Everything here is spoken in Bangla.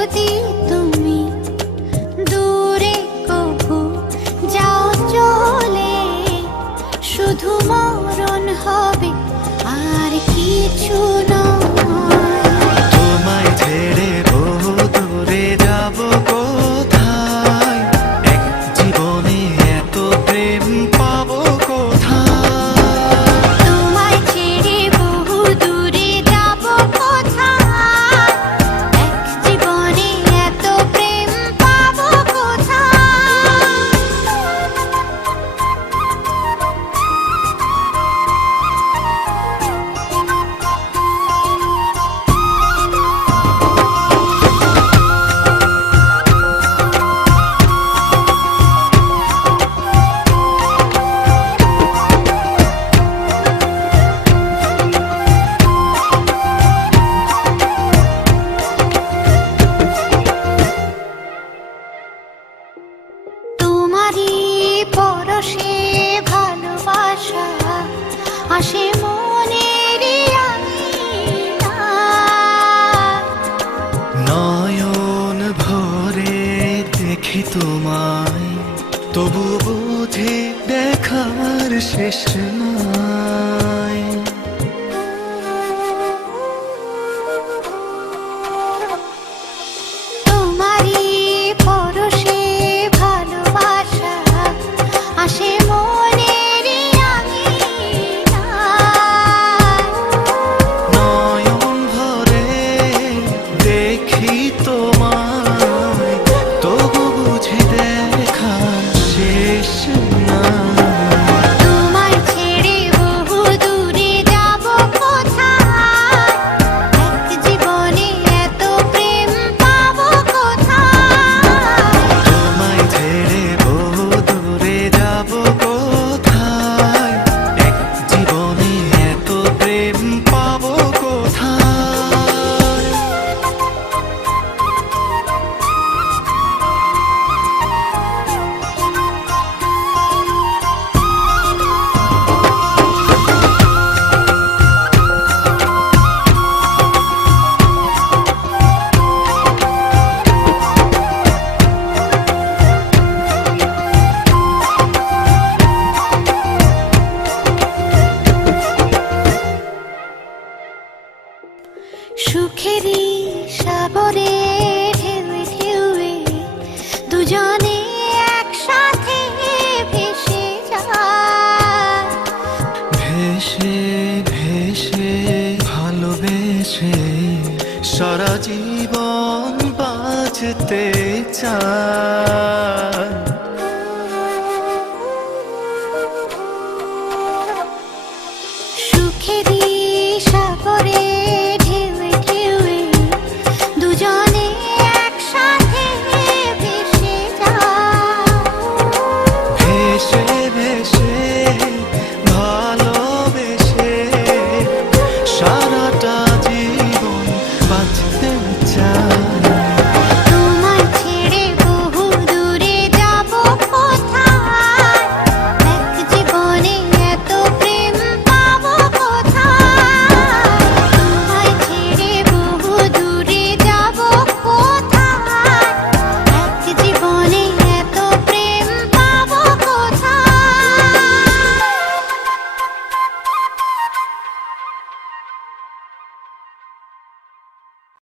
যদি তুমি দূরে কভু যাও চলে, শুধু মরণ হবে আর কিছু নয়। তোমায় ছেড়ে বহু দূরে যাব কোথায়, এক জীবনে এত প্রেম পাবো কোথায়। তোমায় ছেড়ে বহু দূরে যাব কোথায়, এক জীবনে এত প্রেম পাবো কোথায়। তোমারই পরশে ভালোবাসা আসে মনের আঙিনায়। নয়ন ভরে দেখি তোমায়, তবু বুঝি দেখার শেষ নাই। তোমারই পরশে ভালোবাসা আসে মনের আঙিনায়। নয়ন ভরে দেখি তোমায়, তবু বুঝি দেখার শেষ নাই। তোমায় ছেড়ে বহু দূরে যাব কোথায়, এক জীবনে এত প্রেম পাবো কোথায়। তোমায় ছেড়ে বহু দূরে যাব কোথায়, এক জীবনে এত প্রেম পাবো কোথায়। সুখেরই সাগরে ঢেউয়ে ঢেউয়ে দুজনে একসাথে ভেসে যায়। ভেসে ভেসে ভালোবেসে সারা জীবন বাঁচতে চায়।